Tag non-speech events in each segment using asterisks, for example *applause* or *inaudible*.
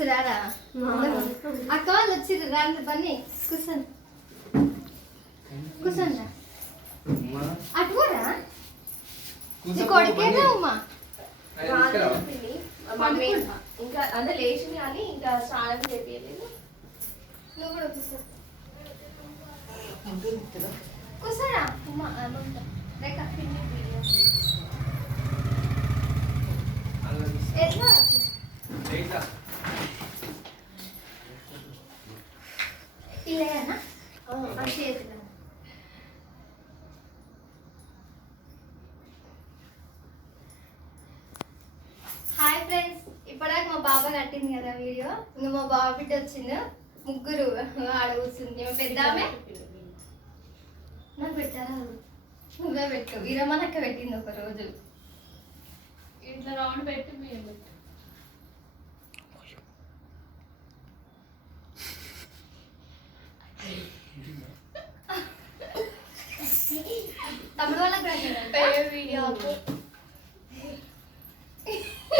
వస్తురారా అక్క వాళ్ళు వచ్చిర్రు రాండి పని కూర్చోండి. కూర్చోండి. అటు కూడా కొడుకేనా ఇంకా అంటే లేచింది కానీ ఇంకా స్నానం చేపించలేదు నువ్వు కూడా కూర్చో. కూర్చోరా ఉమా అమ్మ రేఖ వీడియో. ఎట్లా రేఖ. ఇల్లేనా ఆ చేతులు హాయ్ ఫ్రెండ్స్ ఇప్పటిదాకా మా బాబా కట్టింది కదా వీడియో ఇంకా మా బాబా బిడ్డ వచ్చింది ముగ్గురు ఆడ కూర్చుంది మా పెద్ద ఆమె నాకు పెట్టారా నువ్వే పెట్టు వీరమ్మనక్క పెట్టింది ఒక రోజు ఇట్లా రౌండ్ పెట్టి మీరు పెట్టు. తమ్ముడు వాళ్ళకి పే వీడియో ఆపు.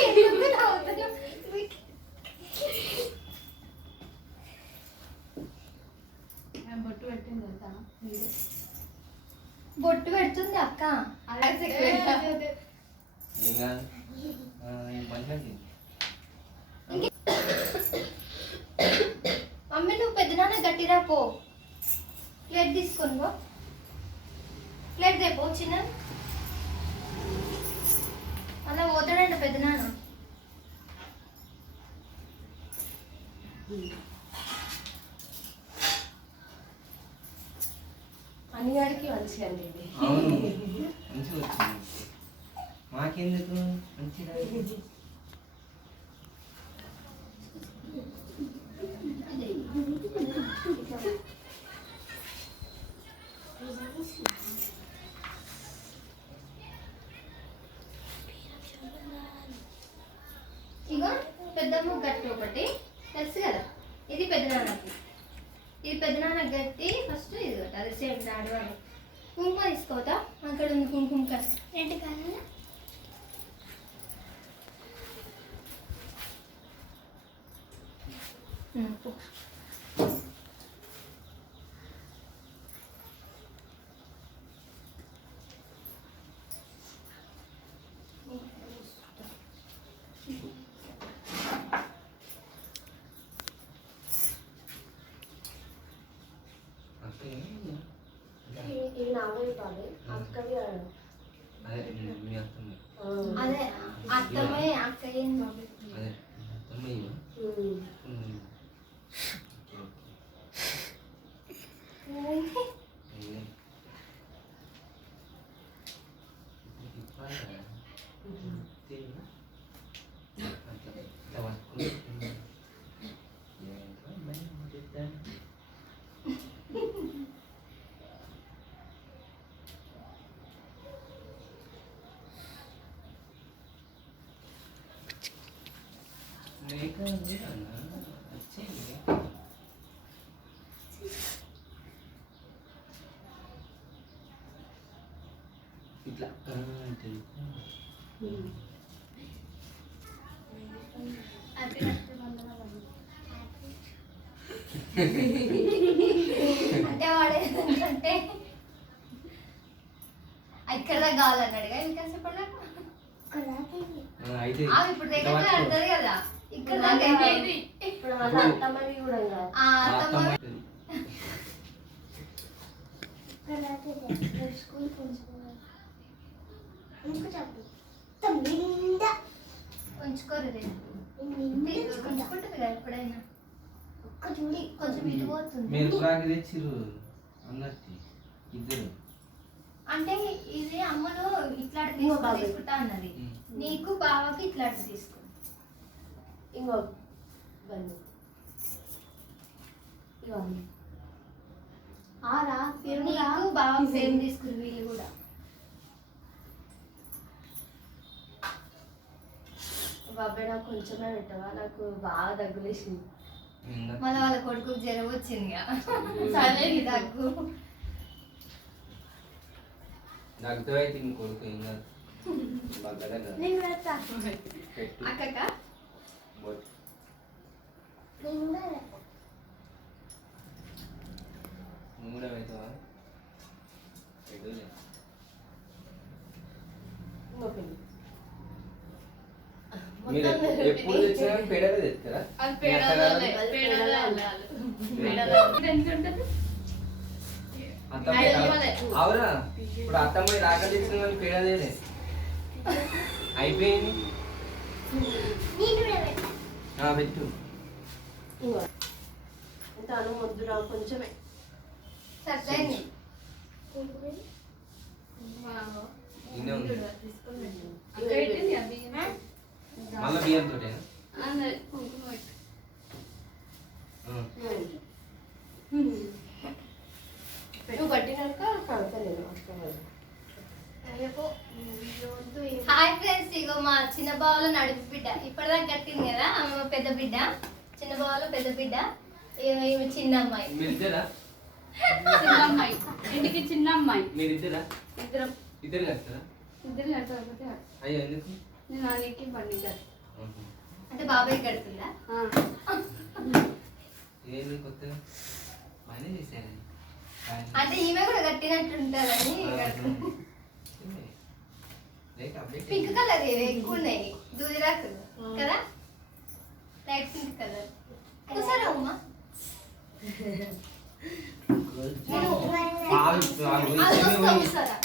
ఎందుకు నవ్వుతున్నావ్? నేను బొట్టు పెట్టింది కదా మీరు. బొట్టు పెడుతుంది అక్క. ఏం కాదు. మమ్మీ నువ్వు పెద్దనాన్న గట్టిరా పో. ప్లేట్ తీసుకొని పో. ప్లేట్ రేపో చిన్న. అలా పోతాడంట పెద్దనాన్న మంచిగా అండి అవును. మంచిగా వచ్చింది. మాకెందుకు? మంచిగా ఇగో పెద్దమ్మ గట్టి ఒకటి తెలుసు కదా ఇది పెద్దనాన్నకి ఇది పెద్దనాన్న గట్టి ఫస్ట్ ఇది ఒకటి అది సేమ్ డాడీ వాళ్ళు కుంకుమ తీసుకోవతా అక్కడ ఉంది కుంకుమ కసి ఏంటి కాదు పో అంటే ఇవి నావే కాదు అక్కడి అదే మీ అత్తమ్మ అదే అత్తమ్మే అక్కయ్య అదే అత్తమ్మ ఇవ్వ. ఉమ్. ఓకే. అయ్యే. ఇప్పుడు తిప్పాలి కదా. తిన్నా. అట్లా ఇట్లా పట్టుకుని. ఏంటో భయం పడుద్దా? లేక మీరన్నా వచ్చేయండి ఇట్లా ఆ, అంటే అంటే వాడు ఏంటంటే ఇక్కడ దాకా కావాలన్నాడుగా ఇంకా ఆమె ఇప్పుడు దగ్గర. అంటది కదా ఇక్కడ ఇప్పుడు అత్తమ్మవి కూడా అత్తమ్మ. ఉంచుకోరు ఉంచుకుంటుంది కదా ఎప్పుడైనా కొంచెం ఇటు పోతుంది మీరు రాగి తెచ్చిర్రు అన్నట్టు ఇద్దరు అంటే ఇది అమ్మను ఇట్లాంటి ఇంకో తీసుకుంటా అన్నది నీకు బావకి ఇట్లాంటి తీసుకో ఇంకో బండి ఇవన్నీ ఆరా తిరుగురా బావకి సేమ్ తీసుకురు వీళ్ళు కూడా? బాబాయ్ నాకు కొంచెమే పెట్టవా నాకు బాగా దగ్గులేసింది మళ్ళీ వాళ్ళ కొడుకు జ్వరం వచ్చింది సరే నీ దగ్గు దగ్గు అయితే ఇంక కొడుకు ఇంకా నేను పెడతా అక్కక. నువ్వు కూడా పెడతావా. మీరు ఎప్పుడు తెచ్చినా పెడలే తెస్తారా. అవునా? ఇప్పుడు అత్తమ్మ రాక తెచ్చిన పేడలేదే అయిపోయింది. ఆ, పెట్టు. అను ముద్దురా కొంచెమే. సరిపోయింది ఇన్నే మళ్ళీ బియ్యంతో. నువ్వు పట్టినాక కడతలేదు వస్తాను హాయ్ ఫ్రెండ్స్ ఇగో మా చిన్న బావలో నడుపు బిడ్డ. ఇప్పటిదాకా కట్టింది కదా ఆమె పెద్ద బిడ్డ. చిన్న బావలో పెద్ద బిడ్డ. ఈమె చిన్న అమ్మాయి. చిన్న అమ్మాయి. ఇంటికి చిన్న అమ్మాయి. ఇద్దరం. ఇద్దరు కడతారా? ఇద్దరు అయ్యో ఎందుకు? నేను నాన్నకి బండి. అంటే బాబాయ్ కడుతుందా అంటే ఈమె కూడా కట్టినట్టు ఉంటుందని. పింక్ కలర్ ఎక్కువ ఉన్నాయి. దూదిరాకు కదా? Light pink colour. చూసారా అమ్మా.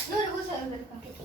నువ్వు కూసారు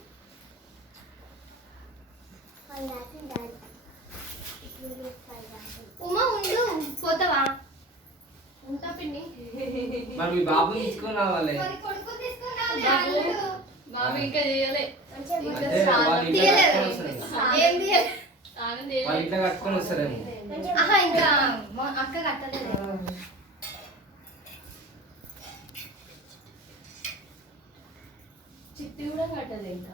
ఉమా ఉండు. పోతావా? ఉంటా పిన్ని. మరి మీ బాబుని తీసుకొని రావాలి. మరి కొడుకు తీసుకుని రావాలి, బాబు. అల్లుడు. బాబు ఇంకా చేయలే ఇంకా అంటే స్నానం వాళ్ళ ఇంట్లో తీయలేదు కట్టుకొని వస్తారేమో. ఏం తీయలేదు స్నానం వాళ్ళ చేయలే ఇంట్లో కట్టుకొని వస్తారేమో. ఆహా ఇంకా అక్క కట్టలేదు. చిట్టి కూడా కట్టదు ఇంకా.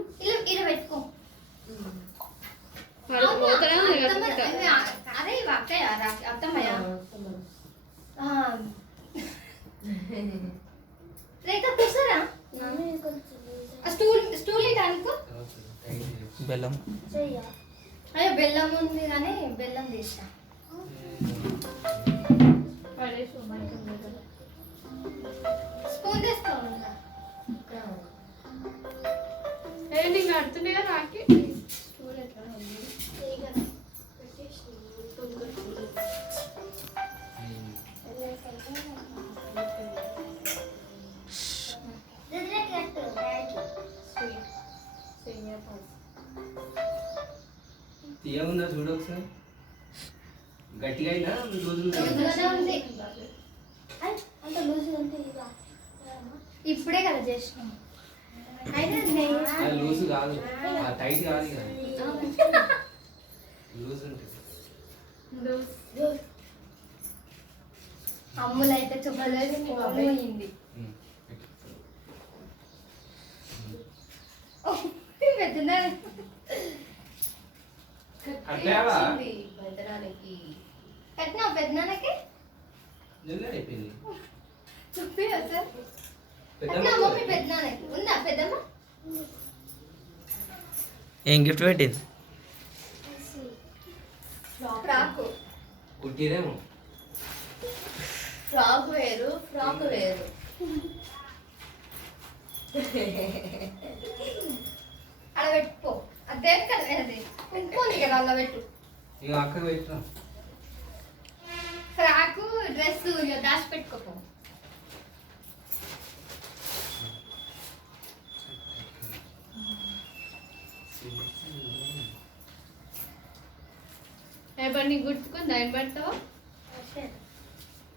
గట్టిగా అయినా ఇప్పుడే కదా చేసినాం. లూజ్ కాదు. టైట్ కాదు లూజ్ ఉంటుంది. అమ్ములు అయితే చుక్కలేదు పోయింది. ఉమ్, పెట్టు. పెద్దనా అట్లేవా? వచ్చింది పెట్టడానికి కట్టినా పెద్దనాన్నకి అయిపోయింది. సార్. మమ్మీ ఉందా పెద్దమ్మ? ఏం గిఫ్ట్ పెట్టింది? ఫ్రాకు. కుట్టిరేమో. ఫ్రాక్ వేరు ఫ్రాక్ వేరు. అలా పెట్టుకో అదే కదా అది కదా అలా పెట్టు. ఇక అక్కకు పెట్టినా. ఫ్రాకు డ్రెస్ దాచి పెట్టుకోపో పని గుర్తుకుందా ఏం పెడతావా?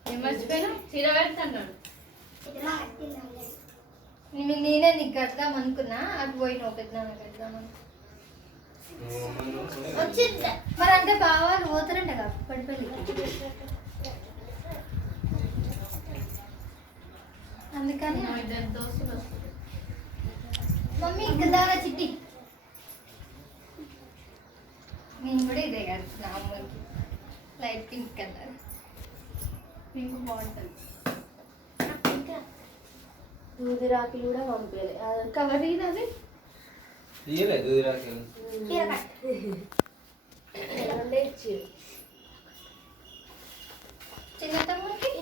ఏం మర్చిపోయినా చీర పెడతాడు నేను నేనే నీకు కడదాం అనుకున్నా అటు పోయినావు పెద్ద కడదామని వచ్చింది. మరి అంటే బావాలు పోతారంట కదా పడిపోయి అందుకని మమ్మీ ఇంకా దారా చిట్టి. నేను కూడా ఇదే కడుతున్నా అమ్మకి లైట్ పింక్ కలర్. మీకు బాగుంటుంది. ఇంకా దూది రాఖీలు కూడా పంపించాలి కవర్ ఇది అది? తీయలేదు దూరాకి రెండే ఇచ్చి చిన్న తమ్ముడికి?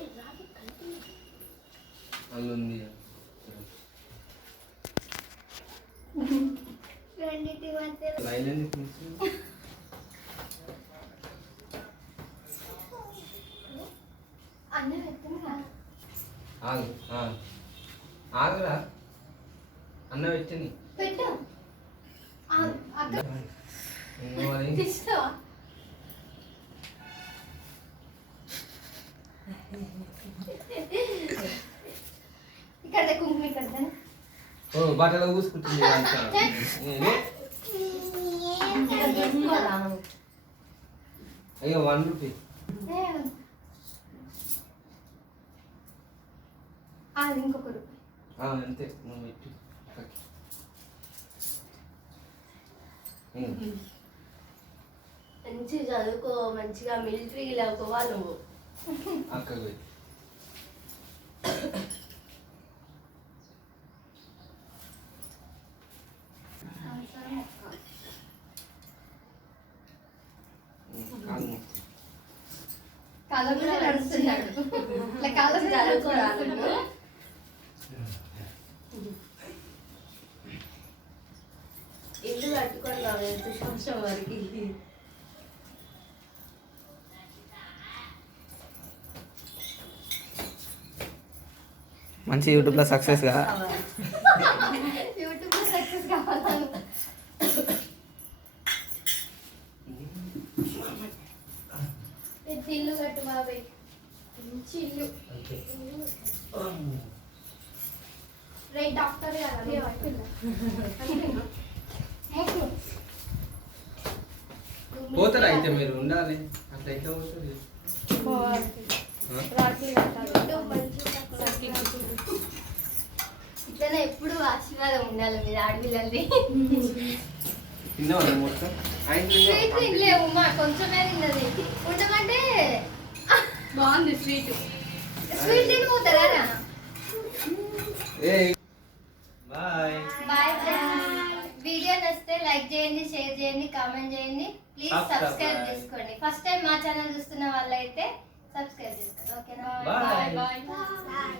పెట్టుకున్నా ఆగు ఆ. ఆగురా. అన్న పెట్టని పెట్టు. ఆ, *laughs* కుంకుమ ఇక్కడ ఓ బట్టలు పూసుకుంటుంది. ఏ? అయ్యో వన్ రూపీ అది ఇంకొకరు ఆ, అంతే నువ్వు పెట్టు పక్కకి. ఉమ్. మంచి చదువుకో మంచిగా మిలిటరీకి లేకపోవా నువ్వు అక్కకు మంచి యూట్యూబ్లో సక్సెస్గా యూట్యూబ్లో సక్సెస్ పెద్ద ఇల్లు కట్టు బాబాయ్ మంచి ఇల్లు డాక్టర్ కదా. పోతారా అయితే మీరు? ఉండాలి. అట్లా ఎట్లా పోతుంది ఇట్లనే ఎప్పుడు ఆశీర్వాదం ఉండాలి మీరు ఆడపిల్లల్ని స్వీట్ తినలేవు మా కొంచెమే తిన్నది. ఉండమంటే బాగుంది స్వీట్. స్వీట్ తినిపోతారా ఏ బాయ్. వీడియో నచ్చితే లైక్ చేయండి షేర్ చేయండి కామెంట్ చేయండి. ప్లీజ్. సబ్స్క్రైబ్ చేసుకోండి. ఫస్ట్ టైం మా ఛానల్ చూస్తున్న వాళ్ళైతే సబ్స్క్రైబ్ చేసుకోండి ఓకేనా Bye. Bye bye bye